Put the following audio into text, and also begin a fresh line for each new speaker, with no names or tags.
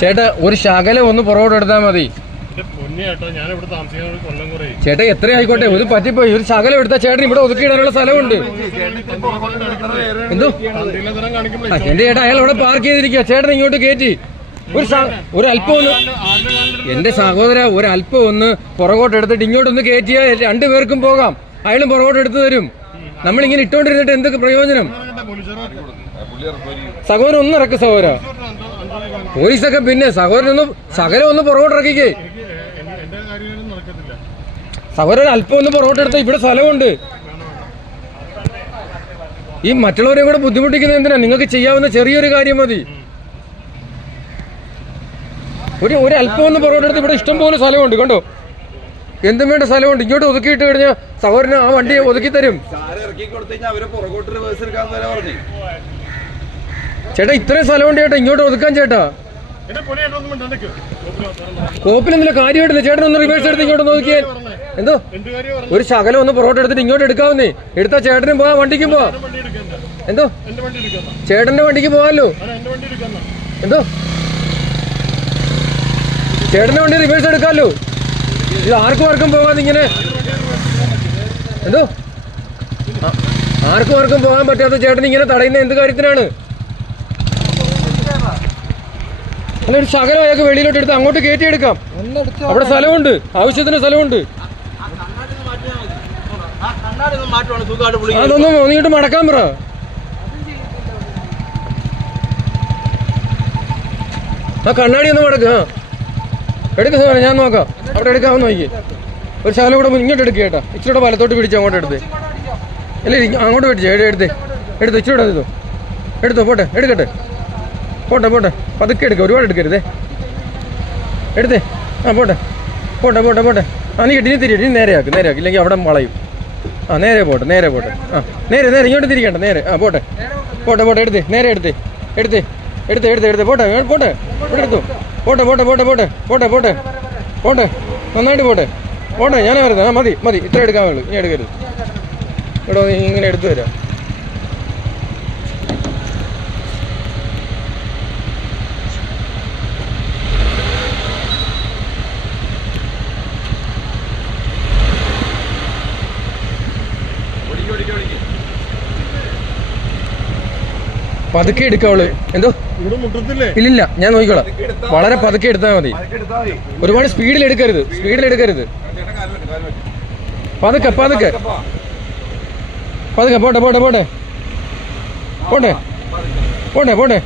ചേട്ടാ ഒരു ശകലം ഒന്ന് പുറകോട്ട് എടുത്താൽ മതി.
ചേട്ടാ
എത്ര ആയിക്കോട്ടെ ഒരു പറ്റിപ്പോയി ഒരു ശകലം എടുത്താൽ ചേട്ടൻ ഇവിടെ ഒതുക്കിയിടാനുള്ള സ്ഥലമുണ്ട്. എന്തോ? എന്റെ ചേട്ടാ അയാൾ അവിടെ പാർക്ക് ചെയ്തിരിക്കുക ചേട്ടൻ ഇങ്ങോട്ട് കയറ്റി ഒരു ഒരു അല്പം ഒന്ന് എന്റെ സഹോദര ഒരു അല്പം ഒന്ന് പുറകോട്ട് എടുത്തിട്ട് ഇങ്ങോട്ടൊന്ന് കയറ്റിയാൽ രണ്ടുപേർക്കും പോകാം. അയാളും പുറകോട്ട് എടുത്തു തരും. നമ്മളിങ്ങനെ ഇട്ടോണ്ടിരുന്നിട്ട് എന്തൊക്കെ പ്രയോജനം? സഹോദരൻ ഒന്ന് ഇറക്ക് സഹോദര. പോലീസൊക്കെ പിന്നെ സഹോദരൻ ഒന്ന് സകലം ഒന്ന് പുറകോട്ട് ഇറക്കിക്കേ.
എന്റെ കാര്യം നടക്കത്തില്ല
സഹോദരൻ അല്പം ഒന്ന് പുറകോട്ട് എടുത്താൽ ഇവിടെ സ്ഥലമുണ്ട്. ഈ മറ്റുള്ളവരെ കൂടെ ബുദ്ധിമുട്ടിക്കുന്നത് എന്തിനാ? നിങ്ങൾക്ക് ചെയ്യാവുന്ന ചെറിയൊരു കാര്യം മതി. ഒരു ഒരു അല്പം ഒന്ന് പുറകോട്ട് എടുത്ത് ഇവിടെ ഇഷ്ടം പോലെ സ്ഥലമുണ്ട് കണ്ടോ? എന്തും വേണ്ട സ്ഥലമുണ്ട്. ഇങ്ങോട്ട് ഒതുക്കിയിട്ട് കഴിഞ്ഞാൽ സഹോദരൻ ആ വണ്ടി ഒതുക്കി തരും. ചേട്ടാ ഇത്രയും സ്ഥലമുണ്ട് ചേട്ടാ ഇങ്ങോട്ട് ഒതുക്കാൻ ചേട്ടാ. കോപ്പിലെന്തെങ്കിലും കാര്യമായിട്ടില്ല? ചേട്ടൻ ഒന്ന് റിവേഴ്സ് എടുത്ത് ഇങ്ങോട്ട് നോക്കിയാൽ എന്തോ? ഒരു ശകലം ഒന്ന് പുറകോട്ട് എടുത്തിട്ട് ഇങ്ങോട്ട് എടുക്കാവുന്നേ. എടുത്താ ചേട്ടനും പോവാ വണ്ടിക്കും പോവാ. എന്തോ? ചേട്ടന്റെ വണ്ടിക്ക് പോവാല്ലോ. എന്തോ? ചേട്ടന്റെ വണ്ടി റിവേഴ്സ് എടുക്കാമല്ലോ ഇത് ആർക്കും ആർക്കും പോകാതെ ഇങ്ങനെ. എന്തോ? ആർക്കും ആർക്കും പോകാൻ പറ്റാത്ത ചേട്ടൻ ഇങ്ങനെ തടയുന്ന എന്ത് കാര്യത്തിനാണ്? അല്ല ഒരു ശകലം അയാൾക്ക് വെളിയിലോട്ട് എടുത്ത് അങ്ങോട്ട് കയറ്റി എടുക്കാം അവിടെ സ്ഥലമുണ്ട്. ആവശ്യത്തിന് സ്ഥലമുണ്ട്. അതൊന്നും ഒന്നിട്ട് മടക്കാൻ പറ. ആ കണ്ണാടി ഒന്ന് മടക്കുക എടുക്ക സാറേ ഞാൻ നോക്കാം. അവിടെ എടുക്കാമെന്ന് നോക്കി. ഒരു ശകലം കൂടെ ഇങ്ങോട്ട് എടുക്കുക കേട്ടോ. ഇച്ചിരി കൂടെ വലത്തോട്ട് പിടിച്ച് അങ്ങോട്ട് എടുത്ത്. അല്ലേ അങ്ങോട്ട് പിടിച്ചേ എടുത്തേ എടുത്തു. എടുത്ത് ഇച്ചിരി കൂടെ എടുത്തു. എടുത്തോ പോട്ടെ എടുക്കട്ടെ. പോട്ടെ പോട്ടെ. പതുക്കെ എടുക്കുക ഒരുപാട് എടുക്കരുതേ. എടുത്തേ. ആ പോട്ടെ. പോട്ടെ പോട്ടെ പോട്ടെ. ആ നീ ഇടിഞ്ഞ് തിരിയടി നേരെ ആക്കും നേരെ ആക്കും. ഇല്ലെങ്കിൽ അവിടെ വളയും. ആ നേരെ പോട്ടെ നേരെ പോട്ടെ. ആ നേരെ നേരെ ഇങ്ങോട്ട് തിരിക്കണ്ട നേരെ. ആ പോട്ടെ. പോട്ടെ പോട്ടെ എടുത്തേ നേരെ എടുത്തേ എടുത്തേ എടുത്തേ എടുത്തേ എടുത്തേ. പോട്ടെ പോട്ടെ. ഇവിടെ എടുത്തു. പോട്ടെ പോട്ടെ പോട്ടെ പോട്ടെ പോട്ടെ പോട്ടെ. പോട്ടെ. നന്നായിട്ട് പോട്ടെ. പോട്ടെ ഞാൻ വരുന്നത് ആ മതി മതി. ഇത്ര എടുക്കാൻ വേണ്ടു ഇനി എടുക്കരുത്. ഇവിടെ ഇങ്ങനെ എടുത്തു തരാം. പതുക്കെ എടുക്കാവുള്ളൂ എന്തോ? ഇല്ലില്ല ഞാൻ നോക്കിക്കോളാം. വളരെ പതുക്കെ എടുത്താൽ മതി. ഒരുപാട് സ്പീഡിൽ എടുക്കരുത് സ്പീഡിൽ എടുക്കരുത്. പതുക്കെ പതുക്കെ. പതുക്കെ പോട്ടെ പോട്ടെ പോട്ടെ. പോട്ടെ പോട്ടെ പോട്ടെ.